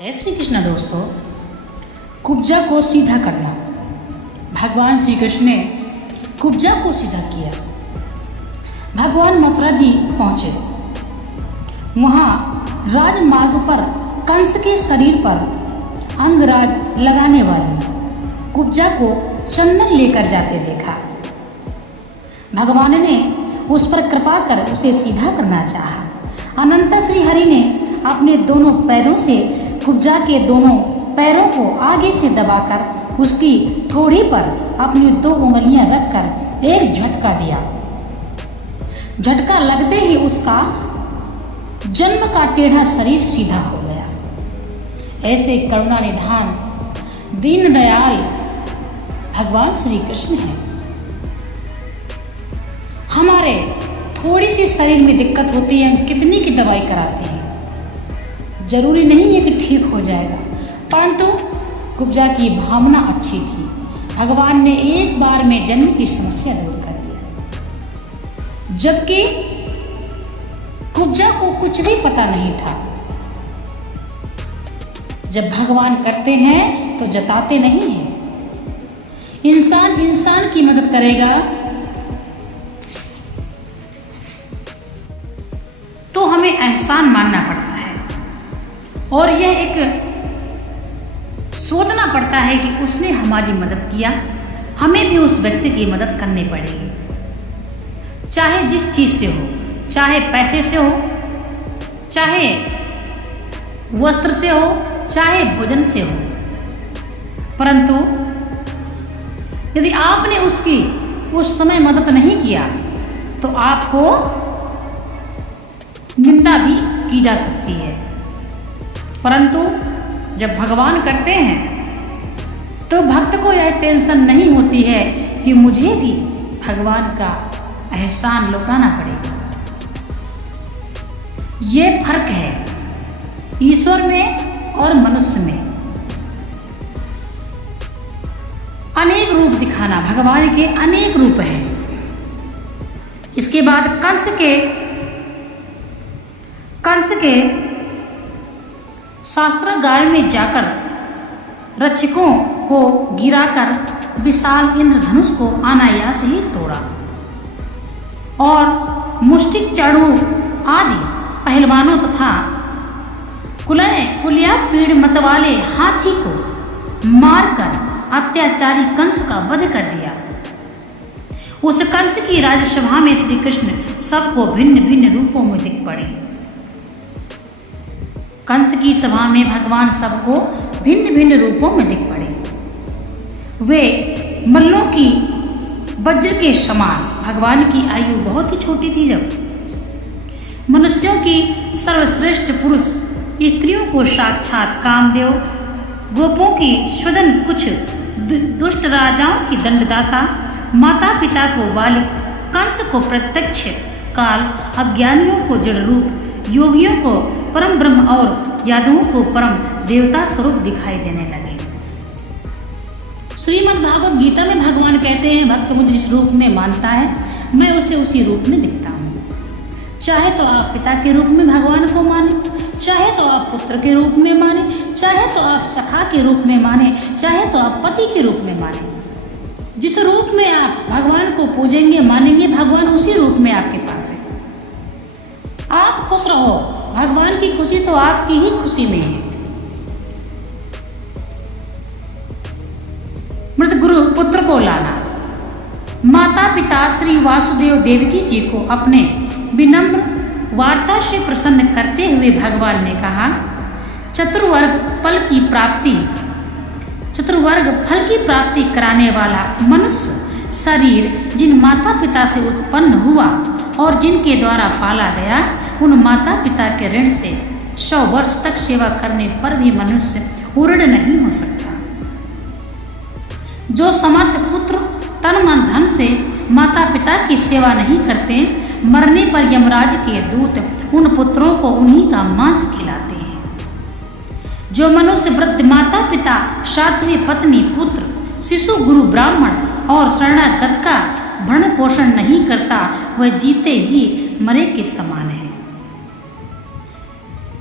जय श्री कृष्ण दोस्तों। कुब्जा को सीधा करना। भगवान श्री कृष्ण ने कुब्जा को सीधा किया। भगवान मथुरा जी पहुँचे। वहाँ राजमार्ग पर कंस के शरीर पर अंगराज लगाने वाले कुब्जा को चंदन लेकर जाते देखा। भगवान ने उस पर कृपा कर उसे सीधा करना चाहा। अनंत श्री हरि ने अपने दोनों पैरों से कुब्जा के दोनों पैरों को आगे से दबाकर उसकी ठोड़ी पर अपनी दो उंगलियां रखकर एक झटका दिया। झटका लगते ही उसका जन्म का टेढ़ा शरीर सीधा हो गया। ऐसे करुणा निधान दीनदयाल भगवान श्री कृष्ण हैं। हमारे थोड़ी सी शरीर में दिक्कत होती है, हम कितनी की दवाई कराते हैं, जरूरी नहीं है कि ठीक हो जाएगा, परंतु कुब्जा की भावना अच्छी थी। भगवान ने एक बार में जन्म की समस्या दूर कर दी। जबकि कुब्जा को कुछ भी पता नहीं था। जब भगवान करते हैं तो जताते नहीं हैं। इंसान इंसान की मदद करेगा तो हमें एहसान मानना पड़ता है और यह एक सोचना पड़ता है कि उसने हमारी मदद किया, हमें भी उस व्यक्ति की मदद करनी पड़ेगी। चाहे जिस चीज से हो, चाहे पैसे से हो, चाहे वस्त्र से हो, चाहे भोजन से हो, परंतु यदि आपने उसकी उस समय मदद नहीं किया तो आपको निंदा भी की जा सकती है। परंतु जब भगवान करते हैं तो भक्त को यह टेंशन नहीं होती है कि मुझे भी भगवान का एहसान लौटाना पड़ेगा। ये फर्क है ईश्वर में और मनुष्य में। अनेक रूप दिखाना, भगवान के अनेक रूप हैं। इसके बाद कंस के शास्त्रागार में जाकर रक्षकों को गिराकर विशाल इंद्रधनुष को अनायास ही तोड़ा और मुष्टिक चाणू आदि पहलवानों तथा कुलिया पीड़ मतवाले हाथी को मारकर अत्याचारी कंस का वध कर दिया। उस कंस की राजसभा में श्री कृष्ण सबको भिन्न भिन्न रूपों में दिख पड़े। कंस की सभा में भगवान सबको भिन्न भिन्न रूपों में दिख पड़े। वे मल्लों की वज्र के समान। भगवान की आयु बहुत ही छोटी थी। जब मनुष्यों की सर्वश्रेष्ठ पुरुष, स्त्रियों को साक्षात कामदेव, गोपों की स्वदन, कुछ दुष्ट राजाओं की दंडदाता, माता पिता को बालिक, कंस को प्रत्यक्ष काल, अज्ञानियों को जड़ रूप, योगियों को परम ब्रह्म और यादवों को परम देवता स्वरूप दिखाई देने लगे। श्रीमद् भागवत गीता में भगवान कहते हैं, भक्त मुझे जिस रूप में मानता है मैं उसे उसी रूप में दिखता हूँ। चाहे तो आप पिता के रूप में भगवान को माने, चाहे तो आप पुत्र के रूप में माने, चाहे तो आप सखा के रूप में माने, चाहे तो आप पति के रूप में माने। जिस रूप में आप भगवान को पूजेंगे, मानेंगे, भगवान उसी रूप में आपके पास है। आप खुश रहो, भगवान की खुशी तो आपकी ही खुशी में है। मृत गुरु पुत्र को लाना। माता पिता श्री वासुदेव देवकी जी को अपने विनम्र वार्ता से प्रसन्न करते हुए भगवान ने कहा, चतुर्वर्ग फल की प्राप्ति कराने वाला मनुष्य शरीर जिन माता पिता से उत्पन्न हुआ और जिनके द्वारा पाला गया, उन माता पिता के ऋण से 100 वर्ष तक सेवा करने पर भी मनुष्य उऋण नहीं हो सकता। जो समर्थ पुत्र तन मन धन से माता पिता की सेवा नहीं करते, मरने पर यमराज के दूत उन पुत्रों को उन्हीं का मांस खिलाते हैं। जो मनुष्य वृद्ध माता पिता, साध्वी पत्नी, पुत्र, शिशु, गुरु, ब्राह्मण और शरणागत का भरण पोषण नहीं करता, वह जीते ही मरे के समान है।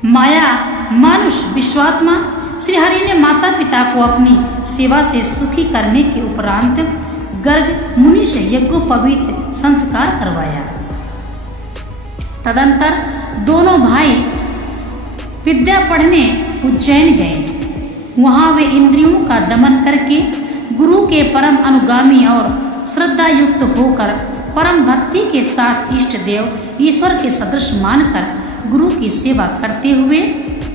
माया मानुष विश्वात्मा श्रीहरि ने माता पिता को अपनी सेवा से सुखी करने के उपरांत गर्ग मुनि से यज्ञोपवीत संस्कार करवाया। तदंतर दोनों भाई विद्या पढ़ने उज्जैन गए। वहां वे इंद्रियों का दमन करके गुरु के परम अनुगामी और श्रद्धा युक्त होकर परम भक्ति के साथ इष्ट देव ईश्वर के सदृश मानकर गुरु की सेवा करते हुए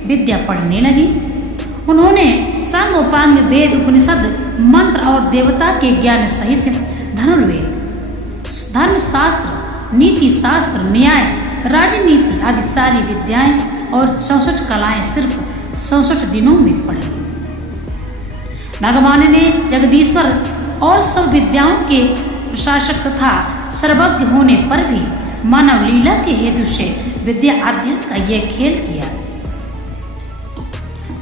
विद्या पढ़ने लगी। उन्होंने सांगोपांग वेद उपनिषद मंत्र और देवता के ज्ञान सहित धनुर्वेद, धर्मशास्त्र, नीति शास्त्र, न्याय, राजनीति आदि सारी विद्याएं और 64 कलाएं सिर्फ 64 दिनों में पढ़ी। भगवान ने जगदीश्वर और सब विद्याओं के प्रशासक तथा सर्वज्ञ होने पर भी मानव लीला के हेतु से विद्या अध्ययन का यह खेल किया।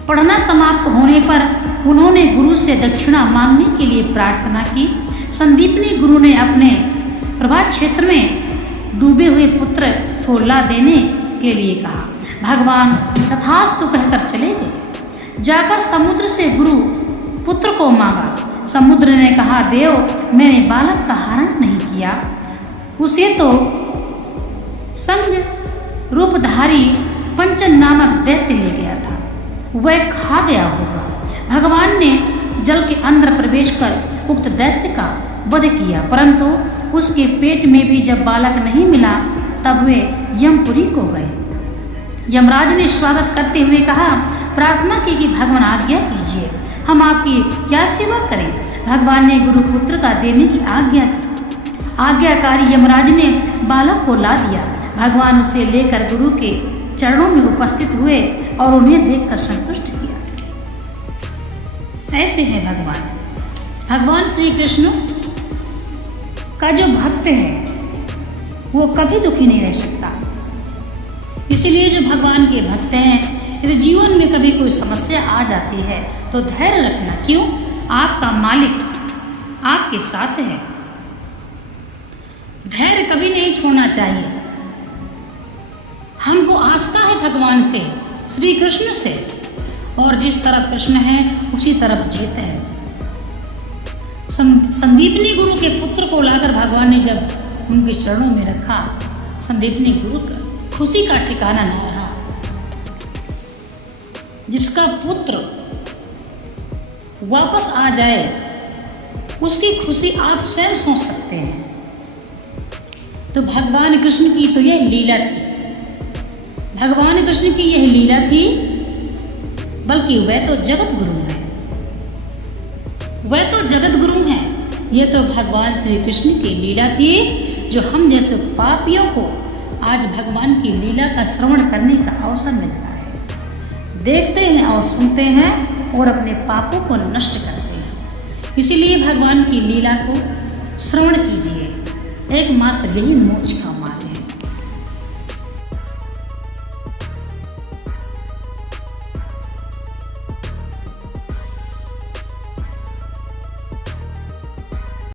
पढ़ना समाप्त होने पर उन्होंने गुरु से दक्षिणा मांगने के लिए प्रार्थना की। संदीपनी गुरु ने अपने प्रभात क्षेत्र में डूबे हुए पुत्र को ला देने के लिए कहा। भगवान तथास्तु कहकर चले गए। जाकर समुद्र से गुरु पुत्र को मांगा। समुद्र ने कहा, देव, मैंने बालक का हरण नहीं किया, उसे तो संग रूपधारी पंचन नामक दैत्य ले गया था, वह खा गया होगा। भगवान ने जल के अंदर प्रवेश कर उक्त दैत्य का वध किया, परंतु उसके पेट में भी जब बालक नहीं मिला तब वे यमपुरी को गए। यमराज ने स्वागत करते हुए कहा, प्रार्थना की कि भगवान आज्ञा कीजिए, हम आपकी क्या सेवा करें। भगवान ने गुरु पुत्र का देने की आज्ञा की। आज्ञाकारी यमराज ने बालक को ला दिया। भगवान उसे लेकर गुरु के चरणों में उपस्थित हुए और उन्हें देखकर संतुष्ट किया। ऐसे है भगवान श्री कृष्ण का जो भक्त है वो कभी दुखी नहीं रह सकता। इसीलिए जो भगवान के भक्त हैं, यदि जीवन में कभी कोई समस्या आ जाती है तो धैर्य रखना। क्यों? आपका मालिक आपके साथ है। धैर्य कभी नहीं छोड़ना चाहिए। हमको आस्था है भगवान से, श्री कृष्ण से, और जिस तरफ कृष्ण है उसी तरफ जीत है। संदीपनी गुरु के पुत्र को लाकर भगवान ने जब उनके चरणों में रखा, संदीपनी गुरु का खुशी का ठिकाना न रहा। जिसका पुत्र वापस आ जाए उसकी खुशी आप स्वयं सोच सकते हैं। तो भगवान कृष्ण की तो यह लीला थी। भगवान कृष्ण की यह लीला थी, बल्कि वह तो जगत गुरु है। वह तो जगत गुरु हैं। ये तो भगवान श्री कृष्ण की लीला थी, जो हम जैसे पापियों को आज भगवान की लीला का श्रवण करने का अवसर मिलता है। देखते हैं और सुनते हैं और अपने पापों को नष्ट करते हैं। इसीलिए भगवान की लीला को श्रवण कीजिए, एकमात्र यही मोक्ष का